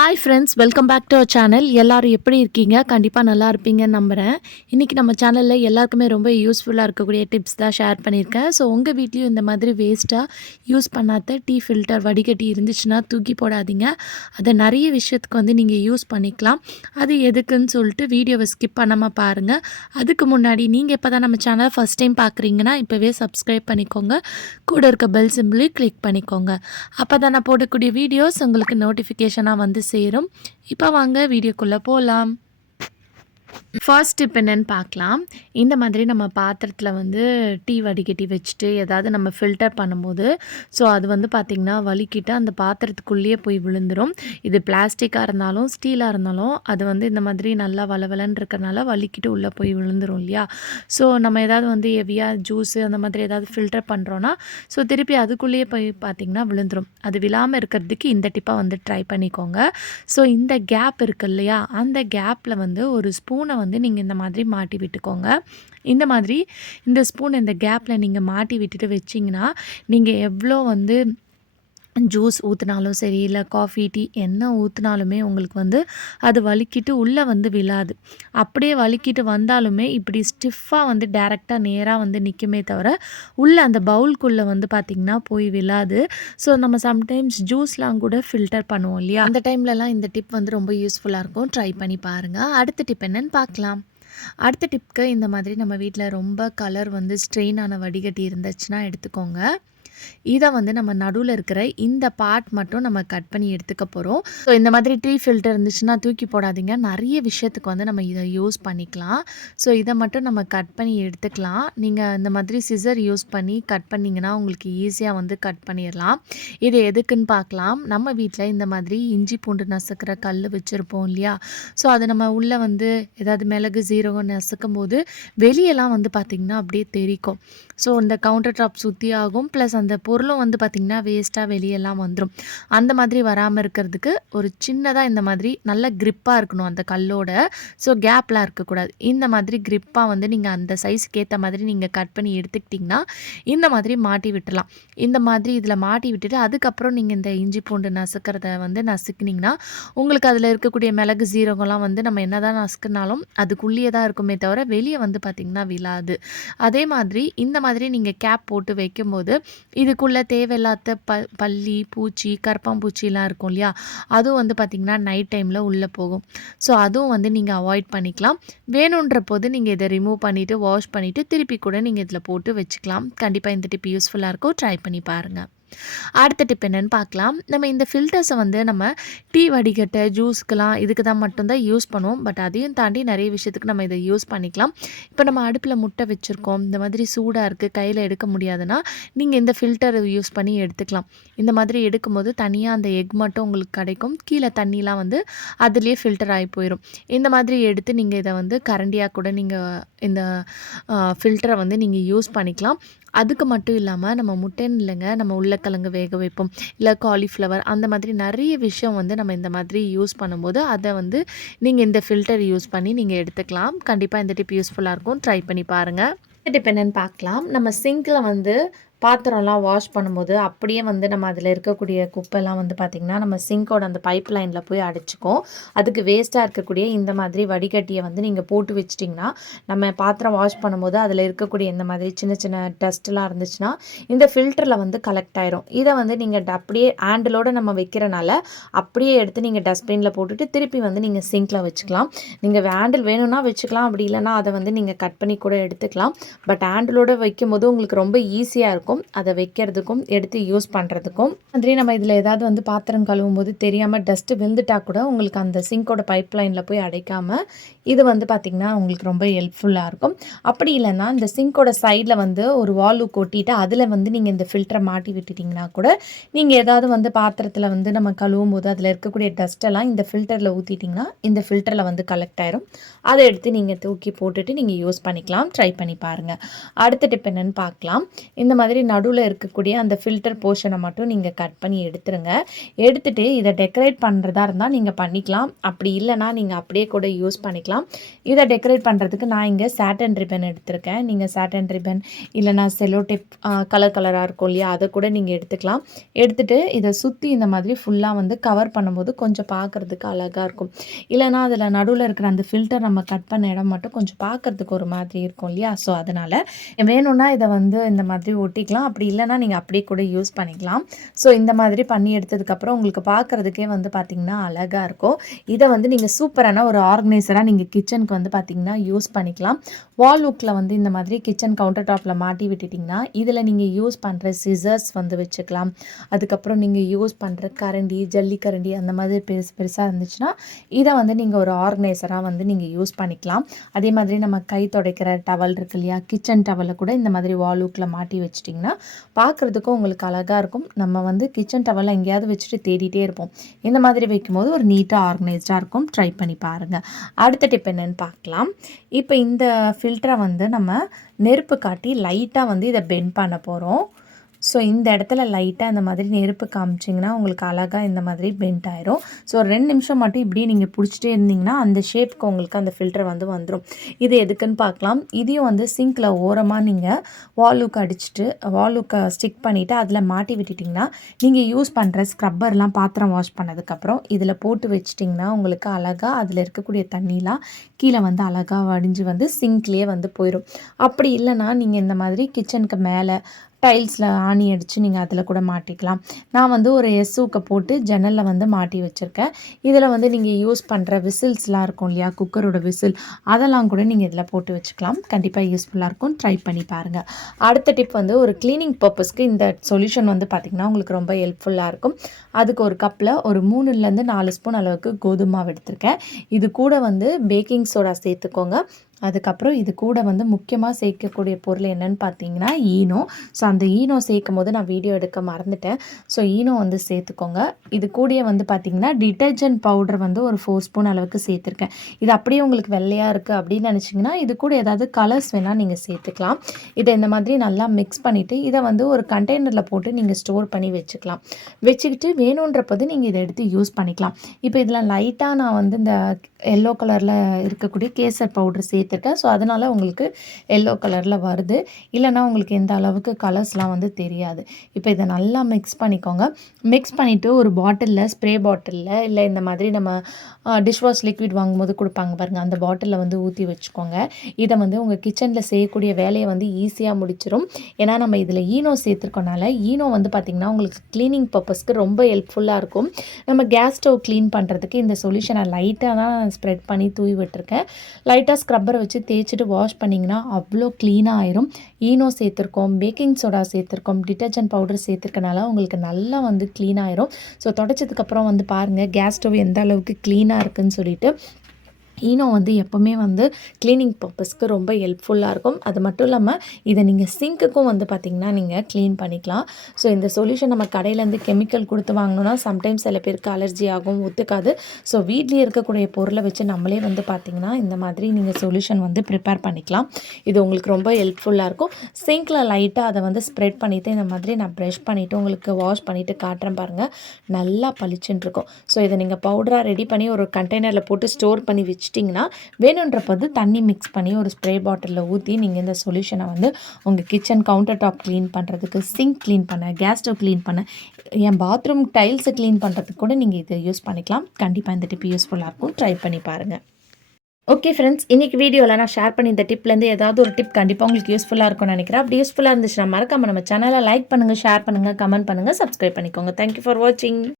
Hi friends, welcome back to our channel. எல்லோரும் எப்படி இருக்கீங்க? கண்டிப்பாக நல்லா இருப்பீங்கன்னு நம்புகிறேன். இன்றைக்கி நம்ம சேனலில் எல்லாருக்குமே ரொம்ப யூஸ்ஃபுல்லாக இருக்கக்கூடிய டிப்ஸ் தான் ஷேர் பண்ணியிருக்கேன். ஸோ உங்கள் வீட்லேயும் இந்த மாதிரி வேஸ்ட்டாக யூஸ் பண்ணாத டீ ஃபில்டர் வடிகட்டி இருந்துச்சுன்னா தூக்கி போடாதீங்க. அதை நிறைய விஷயத்துக்கு வந்து நீங்கள் யூஸ் பண்ணிக்கலாம். அது எதுக்குன்னு சொல்லிட்டு வீடியோவை ஸ்கிப் பண்ணாமல் பாருங்கள். அதுக்கு முன்னாடி நீங்கள் இப்போ தான் நம்ம சேனலை ஃபஸ்ட் டைம் பார்க்குறீங்கன்னா இப்போவே சப்ஸ்கிரைப் பண்ணிக்கோங்க. கூட இருக்க பெல் சிம்பிளையும் கிளிக் பண்ணிக்கோங்க. அப்போ தான் நான் போடக்கூடிய வீடியோஸ் உங்களுக்கு நோட்டிஃபிகேஷனாக வந்து சேரும். இப்போ வாங்க வீடியோக்குள்ளே போகலாம். ஃபர்ஸ்ட் டிப் என்னென்னு பார்க்கலாம். இந்த மாதிரி நம்ம பாத்திரத்தில் வந்து டீ வடிகட்டி வச்சுட்டு ஏதாவது நம்ம ஃபில்டர் பண்ணும்போது ஸோ அது வந்து பார்த்திங்கன்னா வலிக்கிட்டு அந்த பாத்திரத்துக்குள்ளேயே போய் விழுந்துடும். இது பிளாஸ்டிக்காக இருந்தாலும் ஸ்டீலாக இருந்தாலும் அது வந்து இந்த மாதிரி நல்லா வளவலன்னு இருக்கிறனால வலிக்கிட்டு உள்ளே போய் விழுந்துடும் இல்லையா? ஸோ நம்ம ஏதாவது வந்து ஹெவியாக ஜூஸு அந்த மாதிரி ஏதாவது ஃபில்டர் பண்ணுறோன்னா ஸோ திருப்பி அதுக்குள்ளேயே போய் பார்த்திங்கன்னா விழுந்துடும். அது விழாமல் இருக்கிறதுக்கு இந்த டிப்பை வந்து ட்ரை பண்ணிக்கோங்க. ஸோ இந்த கேப் இருக்குது இல்லையா? அந்த கேப்பில் வந்து ஒரு ஸ்பூனை வந்து நீங்கள் இந்த மாதிரி மாட்டி விட்டுக்கோங்க. இந்த மாதிரி இந்த ஸ்பூன் இந்த கேப்பில் நீங்கள் மாட்டி விட்டுட்டு வச்சிங்கன்னா நீங்கள் எவ்வளோ வந்து ஜூஸ் ஊற்றினாலும் சரி இல்லை காஃபி டீ என்ன ஊற்றினாலுமே உங்களுக்கு வந்து அது வலிக்கிட்டு உள்ளே வந்து விழாது. அப்படியே வலிக்கிட்டு வந்தாலுமே இப்படி ஸ்டிஃபாக வந்து டைரெக்டாக நேராக வந்து நிற்குமே தவிர உள்ளே அந்த பவுல்குள்ளே வந்து பார்த்திங்கன்னா போய் விழாது. ஸோ நம்ம சம்டைம்ஸ் ஜூஸ்லாம் கூட ஃபில்டர் பண்ணுவோம் இல்லையா? அந்த டைம்லலாம் இந்த டிப் வந்து ரொம்ப யூஸ்ஃபுல்லாக இருக்கும். ட்ரை பண்ணி பாருங்கள். அடுத்த டிப் என்னன்னு பார்க்கலாம். அடுத்த டிப்க்கு இந்த மாதிரி நம்ம வீட்டில் ரொம்ப கலர் வந்து ஸ்ட்ரெயின் ஆன வடிகட்டி இருந்துச்சுன்னா எடுத்துக்கோங்க. இதை வந்து நம்ம நடுவில் இருக்கிற இந்த பார்ட் மட்டும் நம்ம கட் பண்ணி எடுத்துக்க போகிறோம். ஸோ இந்த மாதிரி டீ ஃபில்டர் இருந்துச்சுன்னா தூக்கி போடாதீங்க. நிறைய விஷயத்துக்கு வந்து நம்ம இதை யூஸ் பண்ணிக்கலாம். ஸோ இதை மட்டும் நம்ம கட் பண்ணி எடுத்துக்கலாம். நீங்கள் இந்த மாதிரி சிசர் யூஸ் பண்ணி கட் பண்ணிங்கன்னா உங்களுக்கு ஈஸியாக வந்து கட் பண்ணிடலாம். இது எதுக்குன்னு பார்க்கலாம். நம்ம வீட்டில் இந்த மாதிரி இஞ்சி பூண்டு நசுக்கிற கல் வச்சுருப்போம் இல்லையா? ஸோ அதை நம்ம உள்ளே வந்து ஏதாவது மிளகு சீரகம் நசுக்கும் போது வெளியெல்லாம் வந்து பார்த்திங்கன்னா அப்படியே தெரிக்கும். ஸோ இந்த கவுண்டர் டாப் சுற்றி ஆகும். ப்ளஸ் அந்த பொருளும் வந்து பார்த்திங்கன்னா வேஸ்ட்டாக வெளியெல்லாம் வந்துடும். அந்த மாதிரி வராமல் இருக்கிறதுக்கு ஒரு சின்னதாக இந்த மாதிரி நல்ல க்ரிப்பாக இருக்கணும் அந்த கல்லோட. ஸோ கேப்லாம் இருக்கக்கூடாது. இந்த மாதிரி க்ரிப்பாக வந்து நீங்கள் அந்த சைஸுக்கு ஏற்ற மாதிரி நீங்கள் கட் பண்ணி எடுத்துக்கிட்டிங்கன்னா இந்த மாதிரி மாட்டி விட்டுடலாம். இந்த மாதிரி இதில் மாட்டி விட்டுட்டு அதுக்கப்புறம் நீங்கள் இந்த இஞ்சி பூண்டு நசுக்கிறத வந்து நசுக்குனிங்கன்னா உங்களுக்கு அதில் இருக்கக்கூடிய மிளகு சீரகம்லாம் வந்து நம்ம என்ன தான் நசுக்குனாலும் அதுக்குள்ளேயே தான் இருக்குமே தவிர வெளியே வந்து பார்த்திங்கன்னா விழாது. அதே மாதிரி இந்த மாதிரி நீங்கள் கேப் போட்டு வைக்கும்போது இதுக்குள்ளே தேவையில்லாத பல்லி பூச்சி கரப்பாம்பூச்சிலாம் இருக்கும் இல்லையா? அதுவும் வந்து பார்த்திங்கன்னா நைட் டைமில் உள்ளே போகும். ஸோ அதுவும் வந்து நீங்கள் அவாய்ட் பண்ணிக்கலாம். வேணுன்ற போது நீங்கள் இதை ரிமூவ் பண்ணிவிட்டு வாஷ் பண்ணிவிட்டு திருப்பி கூட நீங்கள் இதில் போட்டு வச்சுக்கலாம். கண்டிப்பாக இந்த டிப் யூஸ்ஃபுல்லாக இருக்கும். ட்ரை பண்ணி பாருங்கள். அடுத்த டிப் என்னென்னு பார்க்கலாம். நம்ம இந்த ஃபில்டர்ஸை வந்து நம்ம டீ வடிகட்ட ஜூஸ்க்கெலாம் இதுக்கு தான் மட்டும்தான் யூஸ் பண்ணுவோம். பட் அதையும் தாண்டி நிறைய விஷயத்துக்கு நம்ம இதை யூஸ் பண்ணிக்கலாம். இப்போ நம்ம அடுப்பில் முட்டை வச்சுருக்கோம். இந்த மாதிரி சூடாக இருக்குது கையில் எடுக்க முடியாதுன்னா நீங்கள் இந்த ஃபில்டரை யூஸ் பண்ணி எடுத்துக்கலாம். இந்த மாதிரி எடுக்கும்போது தனியாக அந்த எக் மட்டும் உங்களுக்கு கிடைக்கும். கீழே தண்ணிலாம் வந்து அதுலேயே ஃபில்டர் ஆகி போயிடும். இந்த மாதிரி எடுத்து நீங்கள் இதை வந்து கரண்டியாக கூட நீங்கள் இந்த ஃபில்டரை வந்து நீங்கள் யூஸ் பண்ணிக்கலாம். அதுக்கு மட்டும் இல்லாமல் நம்ம முட்டைன்னு இல்லைங்க, நம்ம உருளைக்கிழங்கு வேக வைப்போம் இல்லை காலிஃப்ளவர் அந்த மாதிரி நிறைய விஷயம் வந்து நம்ம இந்த மாதிரி யூஸ் பண்ணும்போது அதை வந்து நீங்கள் இந்த ஃபில்டர் யூஸ் பண்ணி நீங்கள் எடுத்துக்கலாம். கண்டிப்பாக இந்த டிப் யூஸ்ஃபுல்லாக இருக்கும். ட்ரை பண்ணி பாருங்கள். இந்த டிப் என்னென்னு பார்க்கலாம். நம்ம சிங்கில் வந்து பாத்திரம்லாம் வாஷ் பண்ணும்போது அப்படியே வந்து நம்ம அதில் இருக்கக்கூடிய குப்பைலாம் வந்து பார்த்திங்கன்னா நம்ம சிங்கோட அந்த பைப் லைனில் போய் அடைச்சிக்கும். அதுக்கு வேஸ்ட்டாக இருக்கக்கூடிய இந்த மாதிரி வடிகட்டியை வந்து நீங்கள் போட்டு வச்சிட்டிங்கன்னா நம்ம பாத்திரம் வாஷ் பண்ணும்போது அதில் இருக்கக்கூடிய இந்த மாதிரி சின்ன சின்ன டஸ்ட்லாம் இருந்துச்சுன்னா இந்த ஃபில்டரில் வந்து கலெக்ட் ஆயிரும். இதை வந்து நீங்கள் அப்படியே ஹேண்டிலோடு நம்ம வைக்கிறனால அப்படியே எடுத்து நீங்கள் டஸ்ட்பினில் போட்டுட்டு திருப்பி வந்து நீங்கள் சிங்கில் வச்சுக்கலாம். நீங்கள் ஹேண்டில் வேணும்னா வச்சுக்கலாம். அப்படி இல்லைனா அதை வந்து நீங்கள் கட் பண்ணி கூட எடுத்துக்கலாம். பட் ஹேண்டிலோடு வைக்கும்போது உங்களுக்கு ரொம்ப ஈஸியாக இருக்கும் அதை வைக்கிறதுக்கும் எடுத்து யூஸ் பண்ணுறதுக்கும். மாதிரி நம்ம இதில் ஏதாவது வந்து பாத்திரம் கழுவும் போது தெரியாமல் டஸ்ட்டு விழுந்துட்டா கூட உங்களுக்கு அந்த சிங்கோட பைப் லைனில் போய் அடைக்காமல் இது வந்து பார்த்திங்கன்னா உங்களுக்கு ரொம்ப ஹெல்ப்ஃபுல்லாக இருக்கும். அப்படி இல்லைன்னா இந்த சிங்கோட சைடில் வந்து ஒரு வால்வு கொட்டிட்டு அதில் வந்து நீங்கள் இந்த ஃபில்டரை மாட்டி விட்டுட்டிங்கன்னா கூட நீங்கள் ஏதாவது வந்து பாத்திரத்தில் வந்து நம்ம கழுவும் போது அதில் இருக்கக்கூடிய டஸ்ட்டெல்லாம் இந்த ஃபில்டரில் ஊற்றிட்டிங்கன்னா இந்த ஃபில்டரில் வந்து கலெக்ட் ஆயிரும். அதை எடுத்து நீங்கள் தூக்கி போட்டுட்டு நீங்கள் யூஸ் பண்ணிக்கலாம். ட்ரை பண்ணி பாருங்கள். அடுத்த டிப் என்னென்னு பார்க்கலாம். இந்த மாதிரி மாதிரி நடுவில் இருக்கக்கூடிய அந்த ஃபில்டர் போர்ஷனை மட்டும் நீங்கள் கட் பண்ணி எடுத்துருங்க. எடுத்துகிட்டு இதை டெக்கரேட் பண்ணுறதா இருந்தால் நீங்கள் பண்ணிக்கலாம். அப்படி இல்லைனா நீங்கள் அப்படியே கூட யூஸ் பண்ணிக்கலாம். இதை டெக்கரேட் பண்ணுறதுக்கு நான் இங்கே சாட்டன் ரிப்பன் எடுத்திருக்கேன். நீங்கள் சாட்டன் ரிப்பன் இல்லைனா செல்லோ டேப் கலர் கலராக இருக்கும் இல்லையா, அதை கூட நீங்கள் எடுத்துக்கலாம். எடுத்துகிட்டு இதை சுற்றி இந்த மாதிரி ஃபுல்லாக வந்து கவர் பண்ணும்போது கொஞ்சம் பார்க்குறதுக்கு அழகாக இருக்கும். இல்லைனா அதில் நடுவில் இருக்கிற அந்த ஃபில்டர் நம்ம கட் பண்ண இடம் மட்டும் கொஞ்சம் பார்க்குறதுக்கு ஒரு மாதிரி இருக்கும் இல்லையா. ஸோ அதனால் வேணும்னா இதை வந்து இந்த மாதிரி ஒட்டிக்கலாம். அப்படி இல்லைனா நீங்கள் அப்படியே கூட யூஸ் பண்ணிக்கலாம். ஸோ இந்த மாதிரி பண்ணி எடுத்ததுக்கப்புறம் உங்களுக்கு பார்க்குறதுக்கே வந்து பார்த்திங்கன்னா அழகாக இருக்கும். இதை வந்து நீங்கள் சூப்பரான ஒரு ஆர்கனைசராக நீங்கள் கிச்சனுக்கு வந்து பார்த்திங்கன்னா யூஸ் பண்ணிக்கலாம். வால் ஹுக்கில் வந்து இந்த மாதிரி கிச்சன் கவுண்டர் டாப்பில் மாட்டி விட்டுட்டிங்கன்னா இதில் நீங்கள் யூஸ் பண்ணுற சிசர்ஸ் வந்து வச்சுக்கலாம். அதுக்கப்புறம் நீங்கள் யூஸ் பண்ணுற கரண்டி, ஜல்லி கரண்டி அந்த மாதிரி பெருசாக இருந்துச்சுன்னா இதை வந்து நீங்கள் ஒரு ஆர்கனைசராக வந்து நீங்கள் யூஸ் பண்ணிக்கலாம். அதே மாதிரி நம்ம கை துடைக்கிற டவல் இருக்கு இல்லையா, கிச்சன் டவலை கூட இந்த மாதிரி வால் ஹுக்கில் மாட்டி வச்சிட்டிங்கன்னா பார்க்குறதுக்கும் உங்களுக்கு அழகாக இருக்கும். நம்ம வந்து கிச்சன் டவலை எங்கேயாவது வச்சுட்டு தேடிட்டே இருப்போம். இந்த மாதிரி வைக்கும்போது ஒரு நீட்டாக ஆர்கனைஸ்டாக இருக்கும். ட்ரை பண்ணி பாருங்கள். அடுத்த டிப் என்னென்னு பார்க்கலாம். இப்போ இந்த ஃபில்டரை வந்து நம்ம நெருப்பு காட்டி லைட்டாக வந்து இதை பெண்ட் பண்ண போகிறோம். ஸோ இந்த இடத்துல லைட்டாக இந்த மாதிரி நெருப்பு காமிச்சிங்கன்னா உங்களுக்கு அழகாக இந்த மாதிரி பெண்ட் ஆயிரும். ஸோ 2 நிமிஷம் மட்டும் இப்படியே நீங்கள் பிடிச்சிட்டே இருந்தீங்கன்னா அந்த ஷேப்புக்கு உங்களுக்கு அந்த ஃபில்டர் வந்து வந்துடும். இது எதுக்குன்னு பார்க்கலாம். இதையும் வந்து சிங்கில் ஓரமாக நீங்கள் வால் ஹுக் அடிச்சுட்டு வால் ஹுக்கை ஸ்டிக் பண்ணிவிட்டு அதில் மாட்டி விட்டுட்டிங்கன்னா நீங்கள் யூஸ் பண்ணுற ஸ்க்ரப்பர்லாம் பாத்திரம் வாஷ் பண்ணதுக்கப்புறம் இதில் போட்டு வச்சிட்டிங்கன்னா உங்களுக்கு அழகாக அதில் இருக்கக்கூடிய தண்ணிலாம் கீழே வந்து அழகாக வடிஞ்சு வந்து சிங்க்லேயே வந்து போயிடும். அப்படி இல்லைனா நீங்கள் இந்த மாதிரி கிச்சனுக்கு மேலே டைல்ஸில் ஆணி அடித்து நீங்கள் அதில் கூட மாட்டிக்கலாம். நான் வந்து ஒரு எஸ்ஸூக்கை போட்டு ஜன்னலில் வந்து மாட்டி வச்சுருக்கேன். இதில் வந்து நீங்கள் யூஸ் பண்ணுற விசில்ஸ்லாம் இருக்கும் இல்லையா, குக்கரோட விசில், அதெல்லாம் கூட நீங்கள் இதில் போட்டு வச்சுக்கலாம். கண்டிப்பாக யூஸ்ஃபுல்லாக இருக்கும். ட்ரை பண்ணி பாருங்கள். அடுத்த டிப் வந்து ஒரு க்ளீனிங் பர்பஸ்க்கு இந்த சொல்யூஷன் வந்து பார்த்திங்கன்னா உங்களுக்கு ரொம்ப ஹெல்ப்ஃபுல்லாக இருக்கும். அதுக்கு ஒரு கப்பில் ஒரு 3லேருந்து 4 ஸ்பூன் அளவுக்கு கோதுமை மாவு எடுத்திருக்கேன். இது கூட வந்து பேக்கிங் சோடா சேர்த்துக்கோங்க. அதுக்கப்புறம் இது கூட வந்து முக்கியமாக சேர்க்கக்கூடிய பொருள் என்னென்னு பார்த்தீங்கன்னா ஈனோ. ஸோ அந்த ஈனோ சேர்க்கும் போது நான் வீடியோ எடுக்க மறந்துட்டேன். ஸோ ஈனோ வந்து சேர்த்துக்கோங்க. இது கூடயே வந்து பார்த்திங்கன்னா டிட்டர்ஜென்ட் பவுடர் வந்து ஒரு 4 ஸ்பூன் அளவுக்கு சேர்த்துருக்கேன். இது அப்படியே உங்களுக்கு வெள்ளையாக இருக்குது அப்படின்னு நினச்சிங்கன்னா இது கூட ஏதாவது கலர்ஸ் வேணால் நீங்கள் சேர்த்துக்கலாம். இதை இந்த மாதிரி நல்லா மிக்ஸ் பண்ணிவிட்டு இதை வந்து ஒரு கண்டெய்னரில் போட்டு நீங்கள் ஸ்டோர் பண்ணி வச்சுக்கலாம். வச்சுக்கிட்டு வேணுன்றப்போது நீங்கள் இதை எடுத்து யூஸ் பண்ணிக்கலாம். இப்போ இதில் லைட்டாக நான் வந்து இந்த எல்லோ கலரில் இருக்கக்கூடிய கேசர் பவுடர் சேர்த்துருக்கேன். ஸோ அதனால் உங்களுக்கு எல்லோ கலரில் வருது. இல்லைனா உங்களுக்கு எந்த அளவுக்கு கலர்ஸ்லாம் வந்து தெரியாது. இப்போ இதை நல்லா மிக்ஸ் பண்ணிக்கோங்க. மிக்ஸ் பண்ணிவிட்டு ஒரு பாட்டிலில், ஸ்ப்ரே பாட்டிலில் இல்லை இந்த மாதிரி நம்ம டிஷ்வாஷ் லிக்விட் வாங்கும்போது கொடுப்பாங்க பாருங்கள், அந்த பாட்டிலில் வந்து ஊற்றி வச்சுக்கோங்க. இதை வந்து உங்கள் கிச்சனில் செய்யக்கூடிய வேலையை வந்து ஈஸியாக முடிச்சிடும். ஏன்னா நம்ம இதில் ஈனோ சேர்த்துருக்கோனால ஈனோ வந்து பார்த்திங்கன்னா உங்களுக்கு க்ளீனிங் பர்பஸ்க்கு ரொம்ப ஹெல்ப்ஃபுல்லாக இருக்கும். நம்ம கேஸ் ஸ்டவ் க்ளீன் பண்ணுறதுக்கு இந்த சொல்யூஷனை லைட்டாக தான் ஸ்ப்ரெட் பண்ணி தூவி விட்டுருக்கேன். லைட்டாக ஸ்க்ரப்பரை வச்சு தேய்ச்சிட்டு வாஷ் பண்ணிங்கன்னா அவ்வளோ க்ளீனாக ஆயிரும். ஈனோ சேர்த்துருக்கோம், பேக்கிங் சோடா சேர்த்துருக்கோம், டிட்டர்ஜென்ட் பவுடர் சேர்த்துருக்கனால உங்களுக்கு நல்லா வந்து க்ளீன் ஆயிரும். ஸோ தொடச்சதுக்கப்புறம் வந்து பாருங்கள் கேஸ் ஸ்டவ் எந்த அளவுக்கு க்ளீனாக இருக்குதுன்னு சொல்லிட்டு. ஈனோ வந்து எப்போவுமே வந்து க்ளீனிங் பர்பஸ்க்கு ரொம்ப ஹெல்ப்ஃபுல்லாக இருக்கும். அது மட்டும் இல்லாமல் இதை நீங்கள் சிங்க்குக்கும் வந்து பார்த்திங்கன்னா நீங்கள் க்ளீன் பண்ணிக்கலாம். ஸோ இந்த சொல்யூஷன் நம்ம கடையிலேருந்து கெமிக்கல் கொடுத்து வாங்கினோன்னா சம்டைம்ஸ் சில பேருக்கு அலர்ஜி ஆகும், ஒத்துக்காது. ஸோ வீட்லேயே இருக்கக்கூடிய பொருளை வச்சு நம்மளே வந்து பார்த்திங்கன்னா இந்த மாதிரி நீங்கள் சொல்யூஷன் வந்து ப்ரிப்பேர் பண்ணிக்கலாம். இது உங்களுக்கு ரொம்ப ஹெல்ப்ஃபுல்லாக இருக்கும். சிங்கில் லைட்டாக அதை வந்து ஸ்ப்ரெட் பண்ணிவிட்டு இந்த மாதிரி நான் ப்ரஷ் பண்ணிவிட்டு உங்களுக்கு வாஷ் பண்ணிவிட்டு காட்டுறேன் பாருங்கள், நல்லா பளிச்சுன்னு இருக்கும். ஸோ இதை நீங்கள் பவுடராக ரெடி பண்ணி ஒரு கண்டெய்னரில் போட்டு ஸ்டோர் பண்ணி வச்சிட்டிங்கன்னா வேணுன்றப்போது தண்ணி மிக்ஸ் பண்ணி ஒரு ஸ்ப்ரே பாட்டிலில் ஊற்றி நீங்கள் இந்த சொல்யூஷனை வந்து உங்கள் கிச்சன் கவுண்டர் டாப் க்ளீன் பண்ணுறதுக்கு, சிங்க் க்ளீன் பண்ண, கேஸ் ஸ்டவ் க்ளீன் பண்ண, என் பாத்ரூம் டைல்ஸை க்ளீன் பண்ணுறதுக்கு கூட நீங்கள் இதை யூஸ் பண்ணிக்கலாம். கண்டிப்பாக இந்த டிப் யூஸ்ஃபுல்லாக இருக்கும். ட்ரை பண்ணி பாருங்கள். ஓகே ஃப்ரெண்ட்ஸ், இன்றைக்கி வீடியோவில் நான் ஷேர் பண்ணி இந்த டிப்லேருந்து ஏதாவது ஒரு டிப் கண்டிப்பாக உங்களுக்கு யூஸ்ஃபுல்லாக இருக்கும்னு நினைக்கிறேன். அப்படி யூஸ்ஃபுல்லாக இருந்துச்சுன்னா மறக்காமல் நம்ம சேனலை லைக் பண்ணுங்கள், ஷேர் பண்ணுங்கள், கமெண்ட் பண்ணுங்கள், சப்ஸ்கிரைப் பண்ணிக்கோங்க. தேங்க்யூ ஃபார் வாட்சிங்.